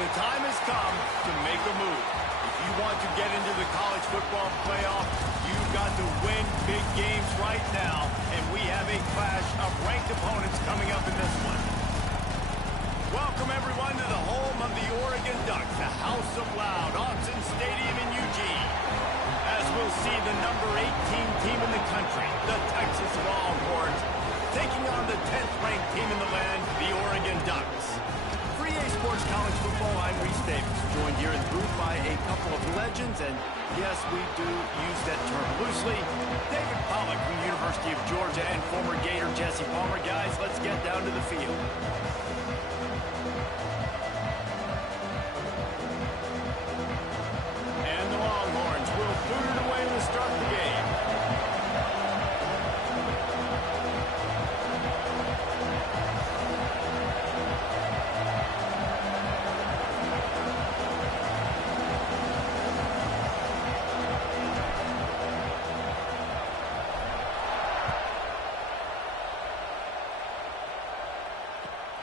The time has come to make a move. If you want to get into the college football playoff, you've got to win big games right now, and we have a clash of ranked opponents coming up in this one. Welcome, everyone, to the home of the Oregon Ducks, the House of Loud, Autzen Stadium in Eugene. As we'll see the number 18 team in the country, the Texas Longhorns, taking on the 10th-ranked team in the land, the Oregon Ducks. For EA Sports College Football, I'm Reese Davis, joined here in the booth by a couple of legends, and yes, we do use that term loosely. David Pollack from the University of Georgia and former Gator Jesse Palmer. Guys, let's get down to the field. And the Longhorns will boot it away to start the game.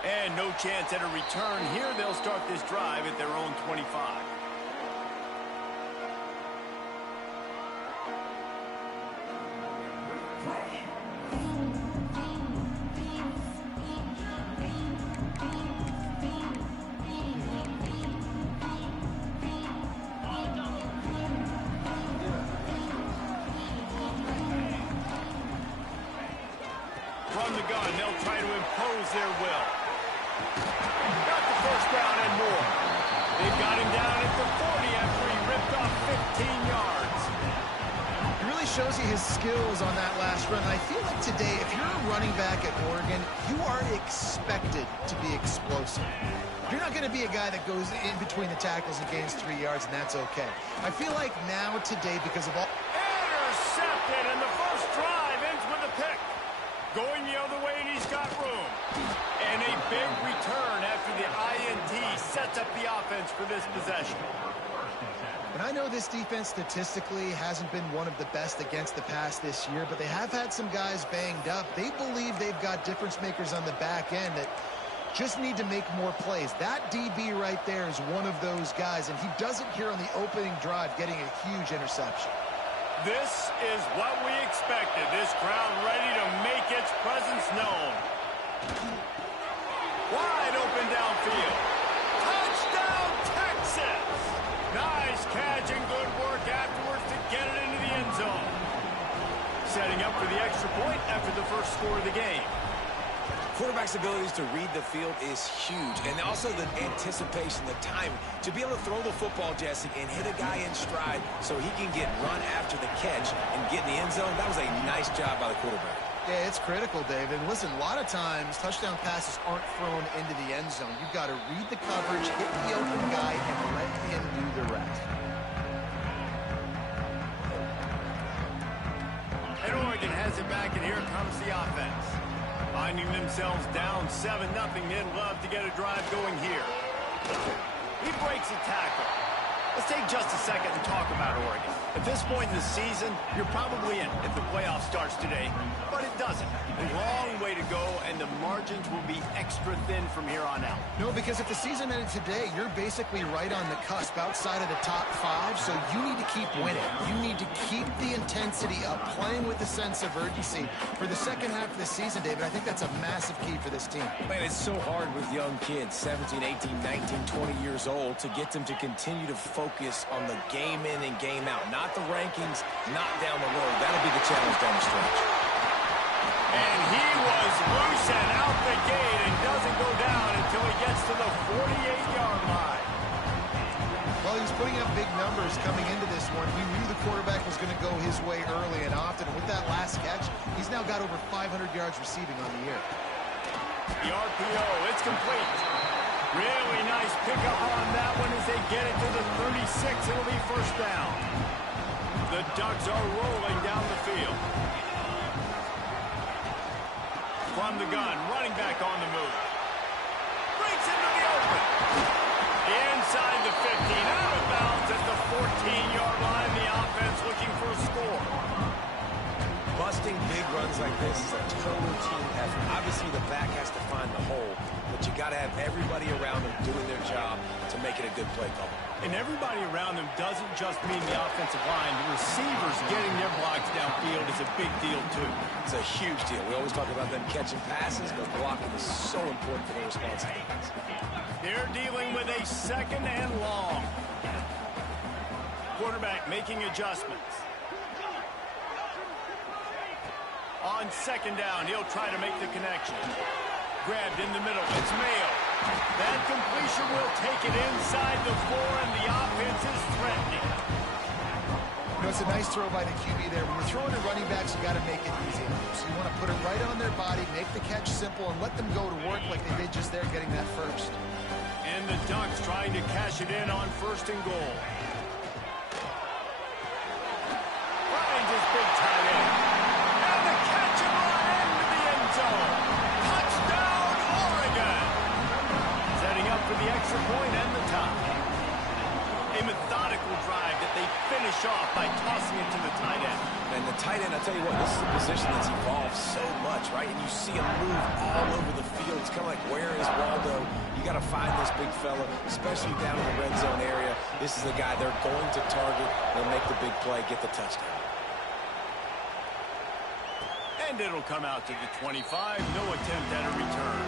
And no chance at a return here. They'll start this drive at their own 25. From the gun, they'll try to impose their will. Got the first down and more. They've got him down at the 40 after he ripped off 15 yards. It really shows you his skills on that last run. And I feel like today, if you're a running back at Oregon, you are expected to be explosive. You're not going to be a guy that goes in between the tackles and gains 3 yards, and that's okay. I feel like now today, because of all... Intercepted, and the first drive ends with a pick. Going the other way, and he's got room. And a big return after the INT sets up the offense for this possession. And I know this defense statistically hasn't been one of the best against the pass this year, but they have had some guys banged up. They believe they've got difference makers on the back end that just need to make more plays. That DB right there is one of those guys, and he does it here on the opening drive, getting a huge interception. This is what we expected. This crowd ready to make its presence known. Wide open downfield. Touchdown, Texas! Nice catch and good work afterwards to get it into the end zone. Setting up for the extra point after the first score of the game. Quarterback's abilities to read the field is huge, and also the anticipation, the time to be able to throw the football, Jesse, and hit a guy in stride so he can get run after the catch and get in the end zone. That was a nice job by the quarterback. Yeah, it's critical, David. Listen, a lot of times touchdown passes aren't thrown into the end zone. You've got to read the coverage, hit the open guy, and let him do the rest. And Oregon has it back, and here comes the offense. Finding themselves down 7-0, they'd love to get a drive going here. He breaks a tackle. Let's take just a second and talk about Oregon. At this point in the season, you're probably in if the playoff starts today, but it doesn't. A long way to go, and the margins will be extra thin from here on out. No, because if the season ended today, you're basically right on the cusp outside of the top 5, so you need to keep winning. You need to keep the intensity up, playing with a sense of urgency. For the second half of the season, David, I think that's a massive key for this team. Man, it's so hard with young kids, 17, 18, 19, 20 years old, to get them to continue to focus on the game in and game out, not the rankings, not down the road. That'll be the challenge down the stretch. And he was loose and out the gate and doesn't go down until he gets to the 48-yard line. Well, he was putting up big numbers coming into this one. We knew the quarterback was going to go his way early and often. With that last catch, he's now got over 500 yards receiving on the year. The RPO, it's complete. Really nice pickup on that one as they get it to the 36. It'll be first down. The Ducks are rolling down the field. From the gun, running back on the move. Breaks into the open. Inside the 15, out of bounds at the 14-yard line. The offense looking for a score. busting big runs like this is a total team effort. Obviously, the back has to find the hole, but you got to have everybody around them doing their job to make it a good play call. And everybody around them doesn't just mean the offensive line. The receivers getting their blocks downfield is a big deal, too. It's a huge deal. We always talk about them catching passes, but blocking is so important for their responsibilities. They're dealing with a 2nd and long. Quarterback making adjustments. On 2nd down, he'll try to make the connection. Grabbed in the middle. It's Mayo. That completion will take it inside the 4, and the offense is threatening. You know, it's a nice throw by the QB there. When you're throwing to running backs, you got to make it easy. So you want to put it right on their body, make the catch simple, and let them go to work like they did just there, getting that first. And the Ducks trying to cash it in on 1st and goal. Finds his big tight end. And the catch and run into the end zone. Touchdown, Oregon. Setting up for the extra point and the tie. A methodical drive that they finish off by tossing it to the tight end. And the tight end, I'll tell you what, this is a position that's evolved so much, right? And you see him move all over the field. It's kind of like, where is Waldo? You got to find this big fella, especially down in the red zone area. This is the guy they're going to target. They'll make the big play, get the touchdown. And it'll come out to the 25. No attempt at a return.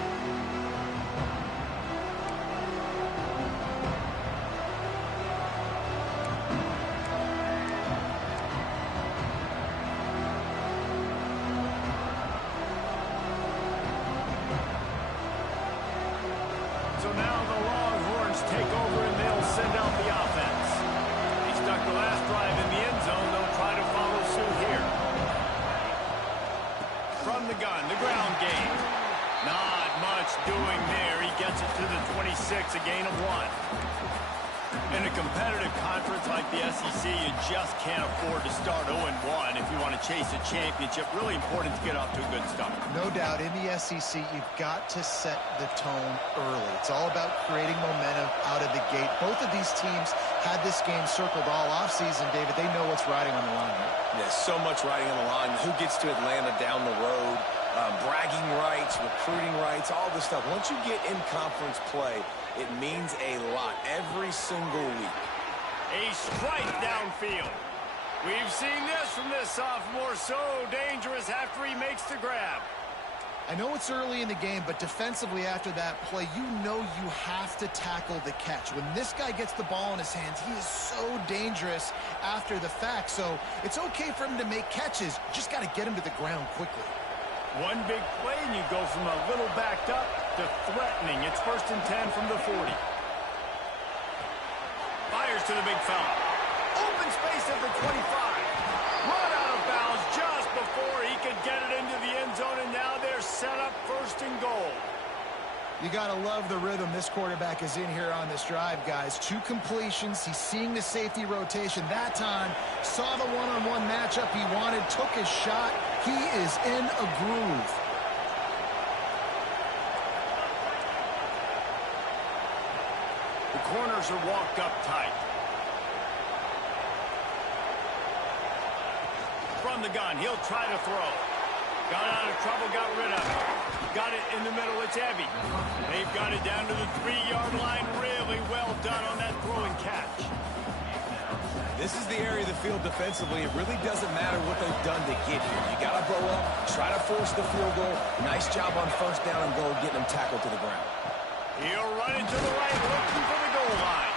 So now the Longhorns take over and they'll send out the offense. He stuck the last drive in the end zone. They'll try to follow suit here. From the gun, the ground game. Not much doing there. He gets it to the 26, a gain of 1. In a competitive conference like the SEC, you just can't afford to start 0-1 if you want to chase a championship. Really important to get off to a good start. No doubt, in the SEC, you've got to set the tone early. It's all about creating momentum out of the gate. Both of these teams had this game circled all offseason, David. They know what's riding on the line. There's so much riding on the line. Who gets to Atlanta down the road? Bragging rights, recruiting rights, all this stuff. Once you get in conference play, it means a lot every single week. A strike downfield. We've seen this from this sophomore. So dangerous after he makes the grab. I know it's early in the game, but defensively after that play, you know you have to tackle the catch. When this guy gets the ball in his hands, he is so dangerous after the fact. So it's okay for him to make catches. You just got to get him to the ground quickly. One big play, and you go from a little backed up to threatening. It's 1st and 10 from the 40. Fires to the big fella. Open space at the 25. Run out of bounds just before he could get it into the end zone, and now they're set up 1st and goal. You got to love the rhythm this quarterback is in here on this drive, guys. 2 completions. He's seeing the safety rotation. That time, saw the one-on-one matchup he wanted, took his shot. He is in a groove. The corners are walked up tight. From the gun, he'll try to throw. Got out of trouble, got rid of it. Got it in the middle, it's heavy. They've got it down to the 3-yard line. Really well done on that throw and catch. This is the area of the field defensively. It really doesn't matter what they've done to get here. You got to blow up, try to force the field goal. Nice job on 1st down and goal, getting them tackled to the ground. He'll run it to the right, looking for the goal line.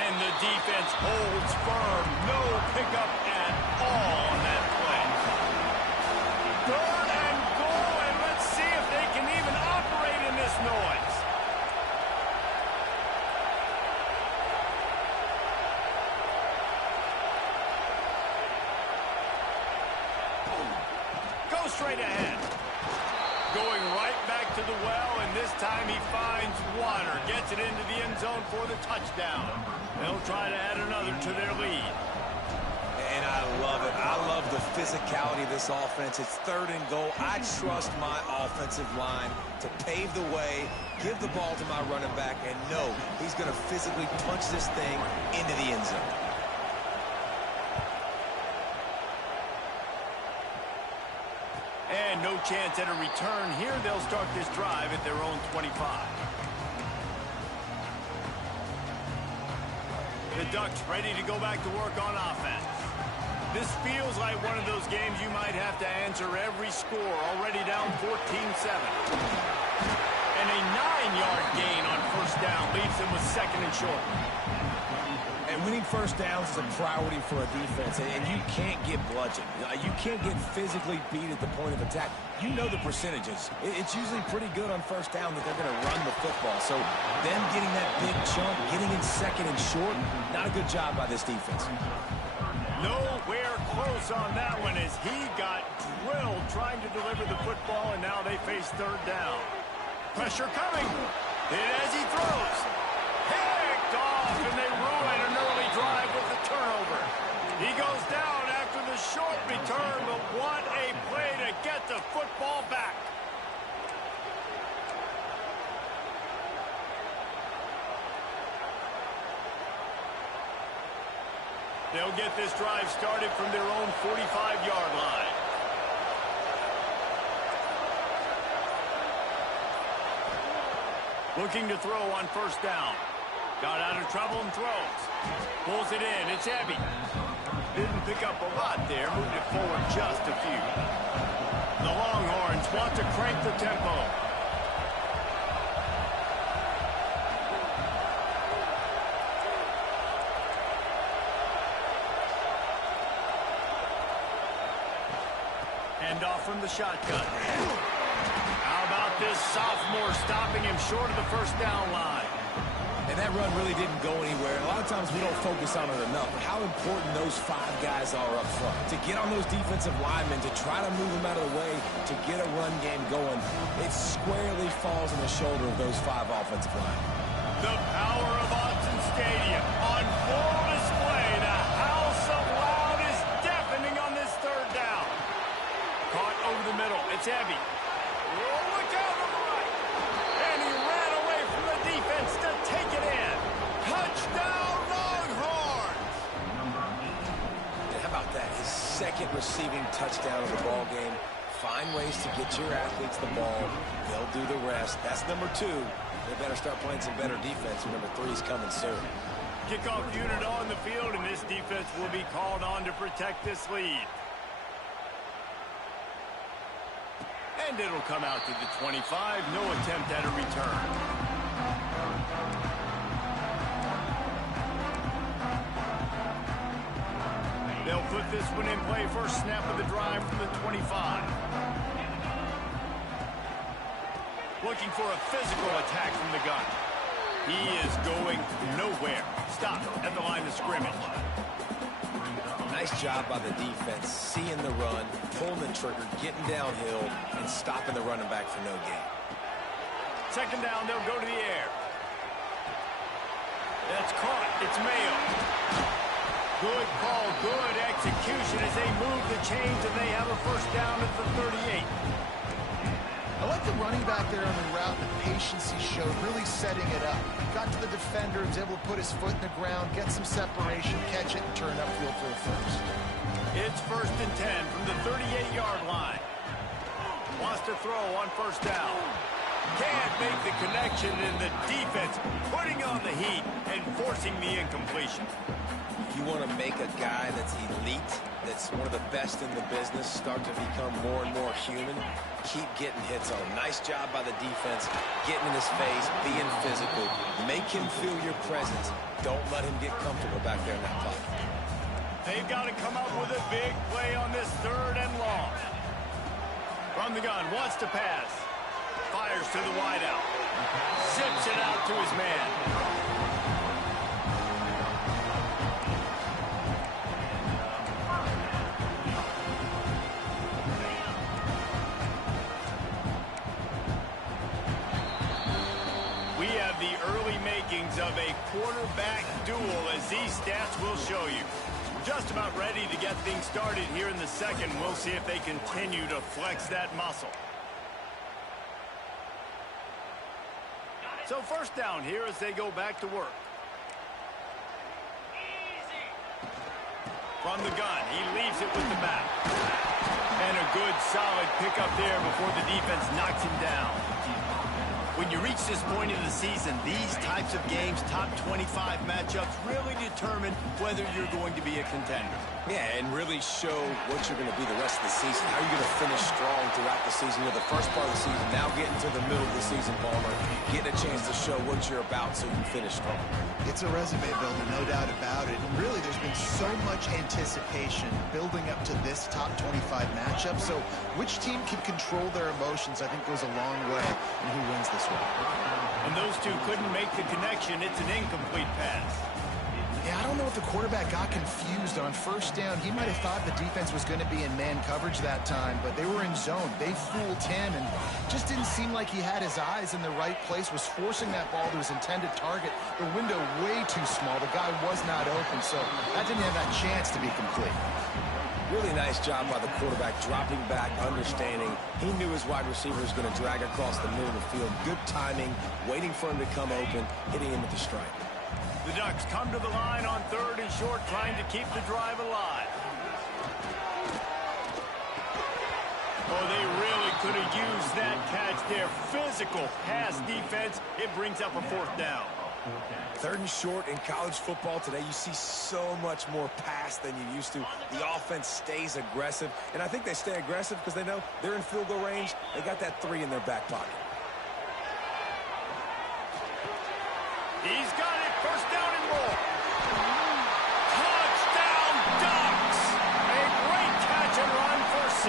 And the defense holds firm. No pickup at all on that play. 3rd and goal, and let's see if they can even operate in this noise. Go straight ahead. Going right back to the well, and this time he finds water. Gets it into the end zone for the touchdown. They'll try to add another to their lead. And I love it. I love the physicality of this offense. It's 3rd and goal. I trust my offensive line to pave the way, give the ball to my running back, and know he's going to physically punch this thing into the end zone. And no chance at a return here. They'll start this drive at their own 25. The Ducks ready to go back to work on offense. This feels like one of those games you might have to answer every score. Already down 14-7. And a 9-yard gain on first down leaves them with second and short. And winning first downs is a priority for a defense, and you can't get bludgeoned. You can't get physically beat at the point of attack. You know the percentages. It's usually pretty good on first down that they're going to run the football. So them getting that big chunk, getting in second and short, not a good job by this defense. Nowhere close on that one as he got drilled trying to deliver the football, and now they face third down. Pressure coming. Hit as he throws. Picked off, and they ruin an early drive with the turnover. He goes down after the short return, but what a play to get the football back. They'll get this drive started from their own 45-yard line. Looking to throw on first down. Got out of trouble and throws. Pulls it in. It's Ebby. Didn't pick up a lot there. Moved it forward just a few. The Longhorns want to crank the tempo. Hand off from the shotgun. How about this sophomore stopping him short of the first down line? And that run really didn't go anywhere. A lot of times we don't focus on it enough. But how important those 5 guys are up front. To get on those defensive linemen, to try to move them out of the way, to get a run game going, it squarely falls on the shoulder of those 5 offensive linemen. The power of Autzen Stadium on full display. The house of loud is deafening on this third down. Caught over the middle. It's Ebby. Look out on the right. And he ran away from the defense to take it in. Touchdown, Longhorns. And how about that? His second receiving touchdown of the ball game. Find ways to get your athletes the ball. They'll do the rest. That's number 2. They better start playing some better defense. Number 3 is coming soon. Kickoff unit on the field, and this defense will be called on to protect this lead. And it'll come out to the 25. No attempt at a return. They'll put this one in play. First snap of the drive from the 25. Looking for a physical attack from the gun. He is going nowhere. Stop at the line of scrimmage. Nice job by the defense, seeing the run, pulling the trigger, getting downhill, and stopping the running back for no gain. Second down, they'll go to the air. That's caught. It's Mayo. Good call, good execution as they move the chains, and they have a first down at the 38. I like the running back there on the route, the patience he showed, really setting it up. Got to the defender, was able to put his foot in the ground, get some separation, catch it, and turn upfield for the first. It's 1st and 10 from the 38-yard line. Wants to throw on first down. Can't make the connection, and the defense putting on the heat and forcing the incompletion. You want to make a guy that's elite, that's one of the best in the business, start to become more and more human, keep getting hits on him. Nice job by the defense, getting in his face, being physical. Make him feel your presence. Don't let him get comfortable back there in that pocket. They've got to come up with a big play on this 3rd and long. From the gun, wants to pass. Fires to the wideout. Zips it out to his man. Of a quarterback duel, as these stats will show you. We're just about ready to get things started here in the second. We'll see if they continue to flex that muscle. So first down here as they go back to work. From the gun, he leaves it with the back. And a good, solid pickup there before the defense knocks him down. When you reach this point in the season, these types of games, top 25 matchups, really determine whether you're going to be a contender. Yeah, and really show what you're going to be the rest of the season. How are you going to finish strong throughout the season? You're the first part of the season, now getting to the middle of the season, Palmer. Getting a chance to show what you're about so you can finish strong. It's a resume builder, no doubt about it. And really, there's been so much anticipation building up to this top 25 matchup. So which team can control their emotions, I think, goes a long way in who wins this one. And those two couldn't make the connection. It's an incomplete pass. Yeah, I don't know if the quarterback got confused on first down. He might have thought the defense was going to be in man coverage that time, but they were in zone. They fooled him and just didn't seem like he had his eyes in the right place, was forcing that ball to his intended target. The window way too small. The guy was not open, so that didn't have that chance to be complete. Really nice job by the quarterback, dropping back, understanding. He knew his wide receiver was going to drag across the middle of the field. Good timing, waiting for him to come open, hitting him with the strike. The Ducks come to the line on 3rd and short, trying to keep the drive alive. Oh, they really could have used that catch there. Physical pass defense. It brings up a 4th down. 3rd and short in college football today, you see so much more pass than you used to. The offense stays aggressive, and I think they stay aggressive because they know they're in field goal range. They got that 3 in their back pocket. He's got it. 1st down and more. Touchdown, Ducks! A great catch and run for 6.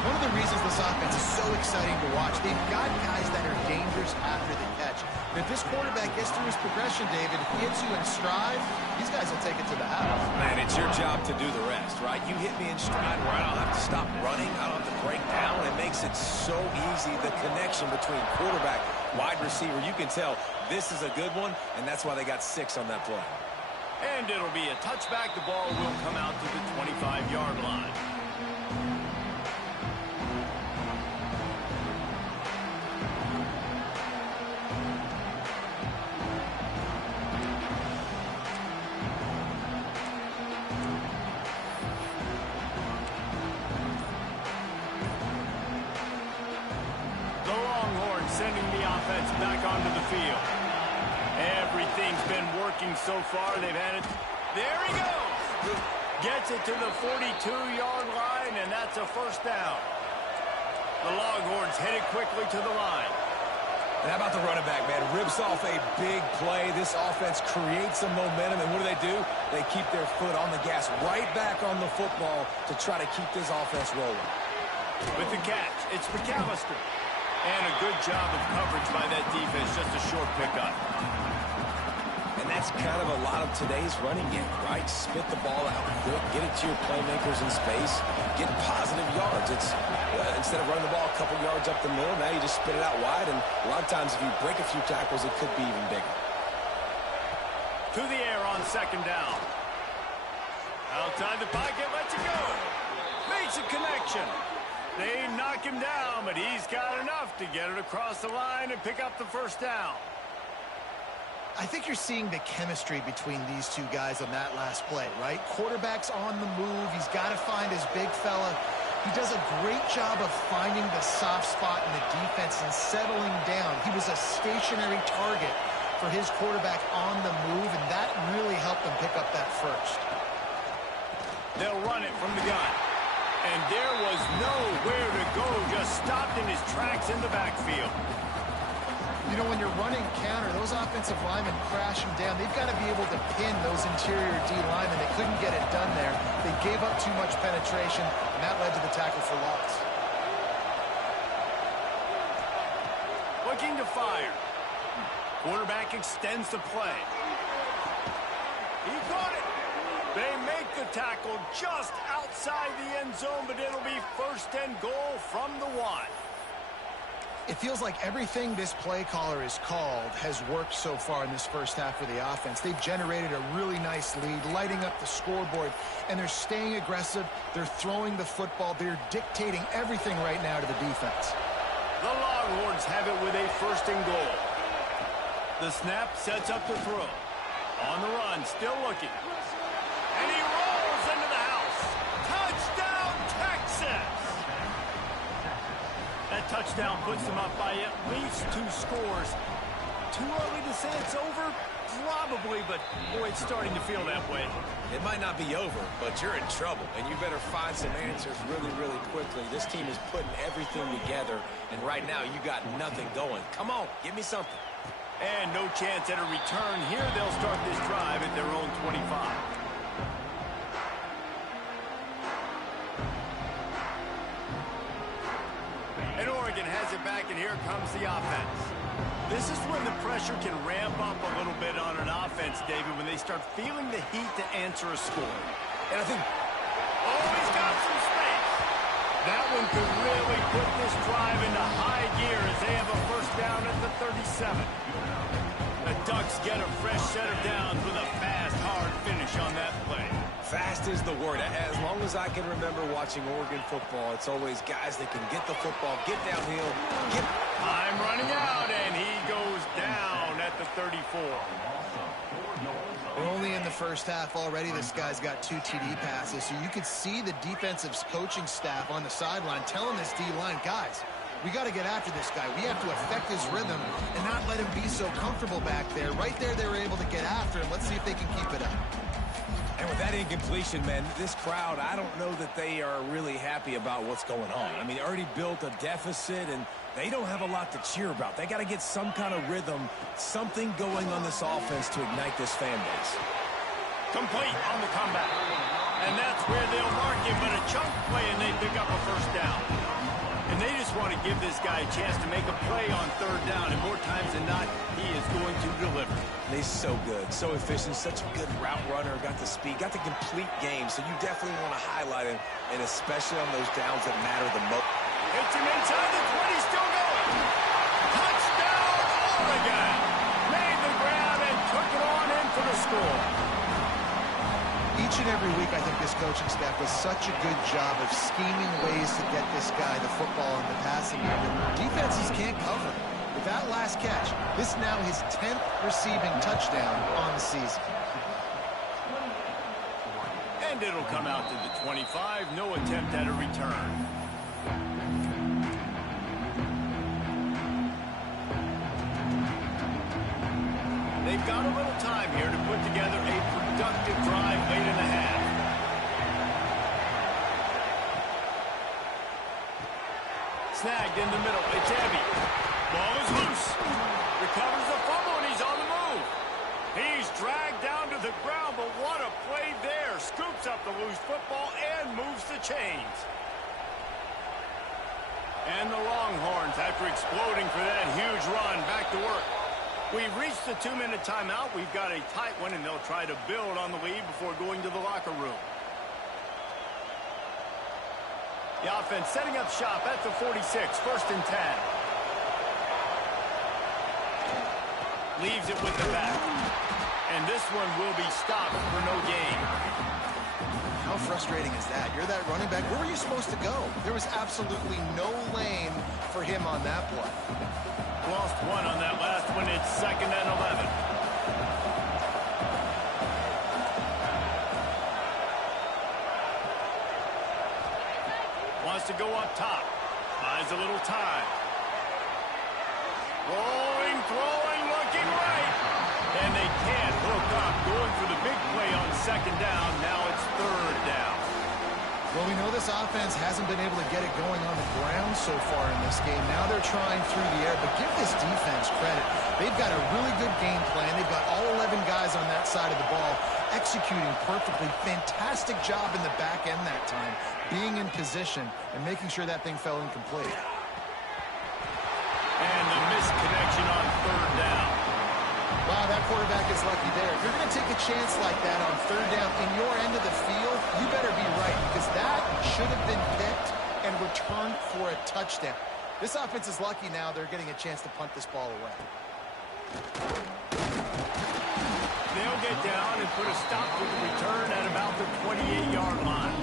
One of the reasons this offense is so exciting to watch, they've got guys that are dangerous after the catch. And if this quarterback gets through his progression, David, if he hits you in stride, these guys will take it to the house. Man, it's your job to do the rest, right? You hit me in stride where I don't have to stop running. I don't have to break down. It makes it so easy, the connection between quarterback, wide receiver. You can tell this is a good one, and that's why they got 6 on that play. And it'll be a touchback. The ball will come out to the 25-yard line. Sending the offense back onto the field. Everything's been working so far. They've had it. There he goes. Gets it to the 42-yard line, and that's a 1st down. The Longhorns headed quickly to the line. And how about the running back, man? Rips off a big play. This offense creates some momentum, and what do? They keep their foot on the gas, right back on the football to try to keep this offense rolling. With the catch, it's McAllister. And a good job of coverage by that defense, just a short pickup. And that's kind of a lot of today's running game, right? Spit the ball out quick, get it to your playmakers in space, get positive yards. It's instead of running the ball a couple yards up the middle, now you just spit it out wide, and a lot of times if you break a few tackles, it could be even bigger. To the air on 2nd down. Outside the pocket, lets it go. Makes a connection. They knock him down, but he's got enough to get it across the line and pick up the 1st down. I think you're seeing the chemistry between these two guys on that last play, right? Quarterback's on the move. He's got to find his big fella. He does a great job of finding the soft spot in the defense and settling down. He was a stationary target for his quarterback on the move, and that really helped them pick up that 1st. They'll run it from the gun. And there was nowhere to go, just stopped in his tracks in the backfield. You know, when you're running counter, those offensive linemen crashing down, they've got to be able to pin those interior D linemen. They couldn't get it done there. They gave up too much penetration, and that led to the tackle for loss. Looking to fire. Quarterback extends the play. He caught it. They make the tackle just outside the end zone, but it'll be 1st and goal from the 1. It feels like everything this play caller has called has worked so far in this 1st half for the offense. They've generated a really nice lead, lighting up the scoreboard, and they're staying aggressive. They're throwing the football. They're dictating everything right now to the defense. The Longhorns have it with a 1st and goal. The snap sets up the throw. On the run, still looking. And he rolls into the house. Touchdown! That touchdown puts them up by at least 2 scores. Too early to say it's over? Probably, but boy, it's starting to feel that way. It might not be over, but you're in trouble, and you better find some answers really, really quickly. This team is putting everything together, and right now you got nothing going. Come on, give me something. And no chance at a return here. They'll start this drive at their own 25. And Oregon has it back, and here comes the offense. This is when the pressure can ramp up a little bit on an offense, David, when they start feeling the heat to answer a score. And I think... Oh, he's got some space. That one could really put this drive into high gear as they have a first down at the 37. The Ducks get a fresh set of downs with a fast, hard finish on that play. Fast is the word. As long as I can remember watching Oregon football, it's always guys that can get the football, get downhill, get... Time running out, and he goes down at the 34. We're only in the first half already. This guy's got 2 TD passes, so you could see the defensive coaching staff on the sideline telling this D-line, guys, we got to get after this guy. We have to affect his rhythm and not let him be so comfortable back there. Right there, they were able to get after him. Let's see if they can keep it up. And with that incompletion, man, this crowd, I don't know that they are really happy about what's going on. I mean, they already built a deficit, and they don't have a lot to cheer about. They got to get some kind of rhythm, something going on this offense to ignite this fan base. Complete on the comeback. And that's where they'll mark him, but a chunk play, and they pick up a first down. And they just want to give this guy a chance to make a play on 3rd down, and more times than not, he is going to deliver. And he's so good, so efficient, such a good route runner, got the speed, got the complete game, so you definitely want to highlight him, and especially on those downs that matter the most. Hits him inside the 20, still going. Touchdown, Oregon! Made the grab and took it on in for the score. Each and every week, I think this coaching staff does such a good job of scheming ways to get this guy the football in the passing game. Defenses can't cover him. With that last catch, this is now his 10th receiving touchdown on the season. And it'll come out to the 25. No attempt at a return. They've got a little time here to put together a productive drive late in the half. Snagged in the middle. It's heavy. Ball is loose. Recovers the fumble, and he's on the move. He's dragged down to the ground, but what a play there. Scoops up the loose football and moves the chains. And the Longhorns, after exploding for that huge run, back to work. We've reached the 2-minute timeout. We've got a tight one, and they'll try to build on the lead before going to the locker room. The offense setting up shop at the 46, 1st and 10. Leaves it with the back. And this one will be stopped for no gain. How frustrating is that? You're that running back. Where were you supposed to go? There was absolutely no lane for him on that play. Lost one on that last one. It's 2nd and 11. Wants to go up top. Buys a little time. Rolling, throwing, looking right. And they can't hook up. Going for the big play on 2nd down. Now it's 3rd down. Well, we know this offense hasn't been able to get it going on the ground so far in this game. Now they're trying through the air, but give this defense credit. They've got a really good game plan. They've got all 11 guys on that side of the ball executing perfectly. Fantastic job in the back end that time, being in position and making sure that thing fell incomplete. And the misconnection on 3rd down. Wow, that quarterback is lucky there. If you're going to take a chance like that on 3rd down in your end of the field, you better be right, because that should have been picked and returned for a touchdown. This offense is lucky now they're getting a chance to punt this ball away. They'll get down and put a stop to the return at about the 28-yard line.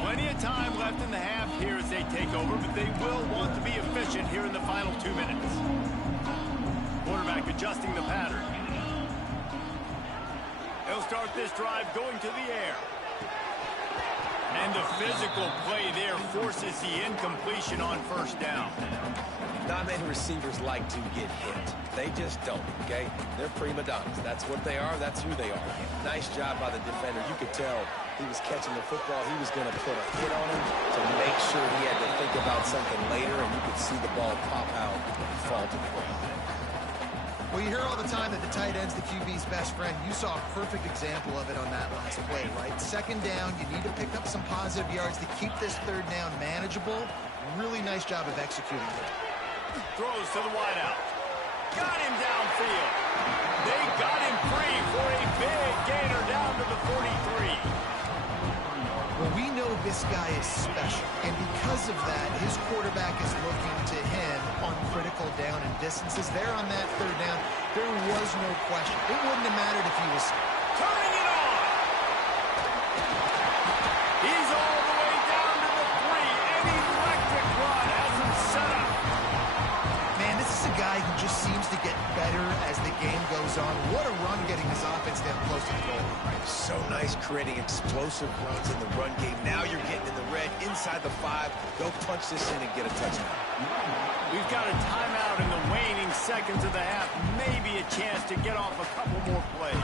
Plenty of time left in the half here as they take over, but they will want to be efficient here in the final 2 minutes. Quarterback adjusting the pattern. They'll start this drive going to the air. And the physical play there forces the incompletion on first down. Not many receivers like to get hit. They just don't, okay? They're prima donnas. That's what they are. That's who they are. Nice job by the defender. You could tell he was catching the football. He was going to put a hit on him to make sure he had to think about something later, and you could see the ball pop out and fall to the ground. Well, you hear all the time that the tight end's the QB's best friend. You saw a perfect example of it on that last play, right? Second down, you need to pick up some positive yards to keep this third down manageable. Really nice job of executing it. Throws to the wideout. Got him downfield. They got him free for a big gainer down to the 43. Well, we know this guy is special, and because of that, his quarterback is looking to him on critical down and distances. There on that third down, there was no question. It wouldn't have mattered if he was turning it on. He's all the way down to the 3. An electric run has him set up. Man, this is a guy who just seems to get better as the game goes on. What a run getting his offense down close to the goal. So nice creating explosive runs in the run game. Now you're getting in the red inside the 5. Go punch this in and get a touchdown. We've got a timeout in the waning seconds of the half. Maybe a chance to get off a couple more plays.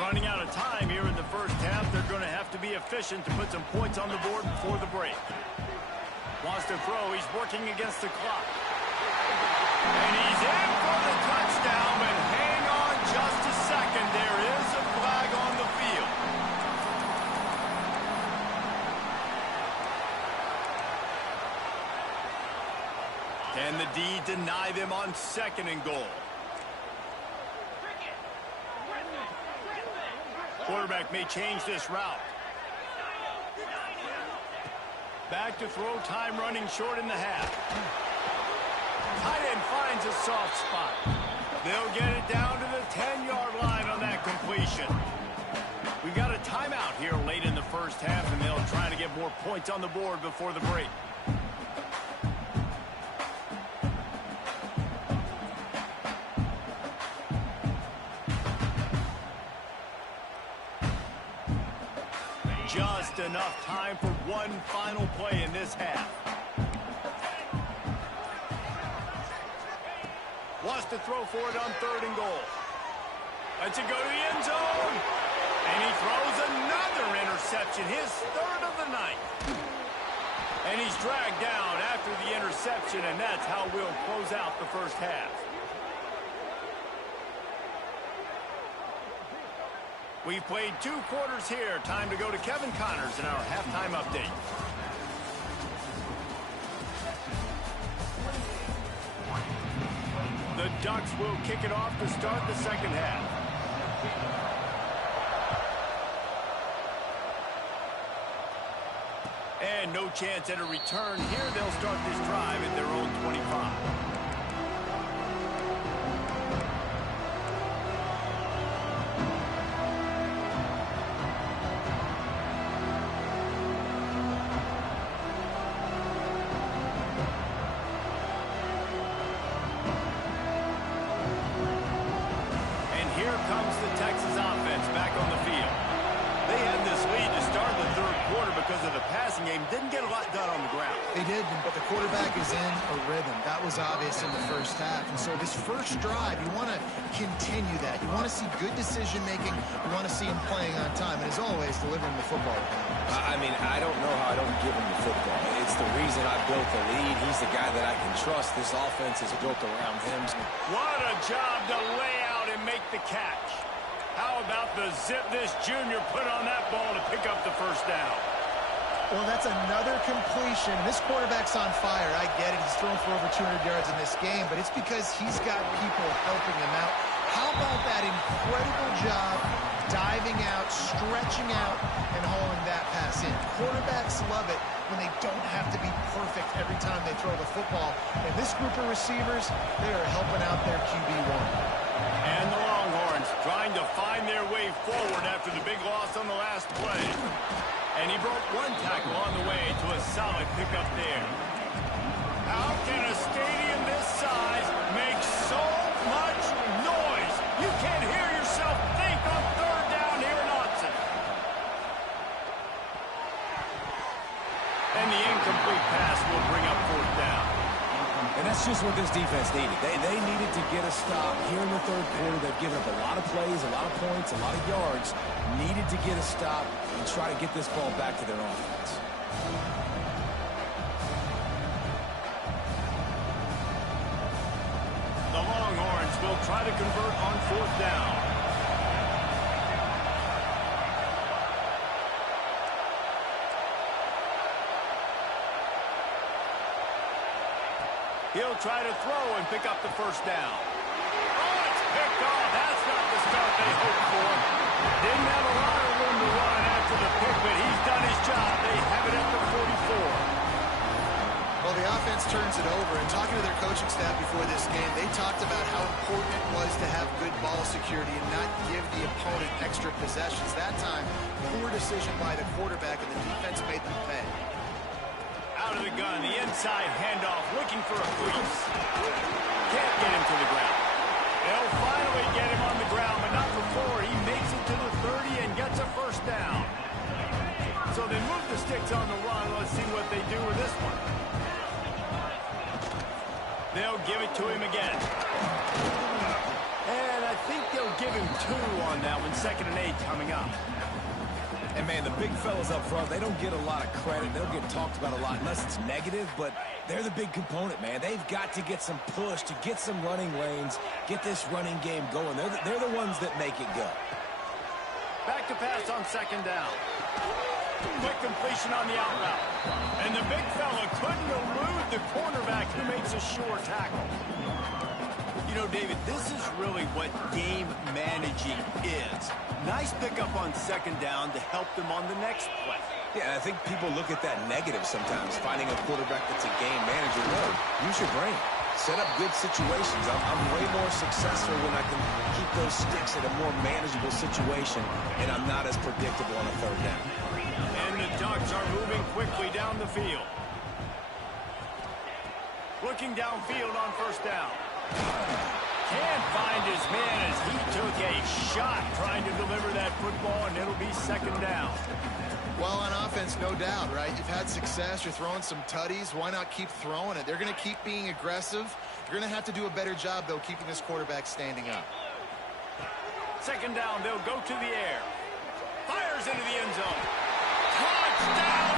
Running out of time here in the first half. They're going to have to be efficient to put some points on the board before the break. Wants to throw. He's working against the clock. And he's in for the touchdown, but hang on just a second. There is a flag on the field. Can the D deny them on 2nd and goal? Quarterback may change this route. Back to throw, time running short in the half. Tight end finds a soft spot. They'll get it down to the 10-yard line on that completion. We've got a timeout here late in the first half, and they'll try to get more points on the board before the break. Just enough time for one final play in this half. Wants to throw for it on 3rd and goal. Lets it go to the end zone. And he throws another interception, his 3rd of the night. And he's dragged down after the interception, and that's how we'll close out the first half. We've played 2 quarters here. Time to go to Kevin Connors in our halftime update. The Ducks will kick it off to start the second half. And no chance at a return here. They'll start this drive at their own 25. Didn't get a lot done on the ground. They did, but the quarterback is in a rhythm. That was obvious in the first half. And so this first drive, you want to continue that. You want to see good decision-making. You want to see him playing on time. And as always, delivering the football. I mean, I don't know how I don't give him the football. It's the reason I built the lead. He's the guy that I can trust. This offense is built around him. What a job to lay out and make the catch. How about the zip this junior put on that ball to pick up the first down? Well, that's another completion. This quarterback's on fire. I get it. He's thrown for over 200 yards in this game, but it's because he's got people helping him out. How about that incredible job diving out, stretching out, and hauling that pass in? Quarterbacks love it when they don't have to be perfect every time they throw the football. And this group of receivers, they are helping out their QB1. And the Longhorns trying to find their way forward after the big loss on the last play. And he broke one tackle on the way to a solid pickup there. How can a stadium this size make so much noise? You can't hear yourself what this defense needed. They needed to get a stop here in the third quarter. They've given up a lot of plays, a lot of points, a lot of yards. Needed to get a stop and try to get this ball back to their offense. The Longhorns will try to convert on fourth down. He'll try to throw and pick up the first down. Oh, it's picked off. That's not the start they hoped for. Didn't have a lot of room to run after the pick, but he's done his job. They have it at the 44. Well, the offense turns it over, and talking to their coaching staff before this game, they talked about how important it was to have good ball security and not give the opponent extra possessions. That time, poor decision by the quarterback, and the defense made them pay. Out of the gun, the inside handoff, looking for a crease. Can't get him to the ground. They'll finally get him on the ground, but not before. He makes it to the 30 and gets a first down. So they move the sticks on the run. Let's see what they do with this one. They'll give it to him again. And I think they'll give him 2 on that one. 2nd and 8 coming up. And, man, the big fellas up front, they don't get a lot of credit. They'll get talked about a lot unless it's negative, but they're the big component, man. They've got to get some push, to get some running lanes, get this running game going. They're the ones that make it go. Back to pass on 2nd down. Quick completion on the out route. And the big fella couldn't elude the cornerback who makes a sure tackle. You know, David, this is really what game managing is. Nice pickup on 2nd down to help them on the next play. Yeah, and I think people look at that negative sometimes, finding a quarterback that's a game manager. No, use your brain. Set up good situations. I'm way more successful when I can keep those sticks in a more manageable situation, and I'm not as predictable on a 3rd down. And the Ducks are moving quickly down the field. Looking downfield on 1st down. Can't find his man as he took a shot trying to deliver that football, and it'll be 2nd down. Well, on offense, no doubt, right? You've had success. You're throwing some tutties. Why not keep throwing it? They're going to keep being aggressive. You're going to have to do a better job, though, keeping this quarterback standing up. 2nd down, they'll go to the air. Fires into the end zone. Touchdown!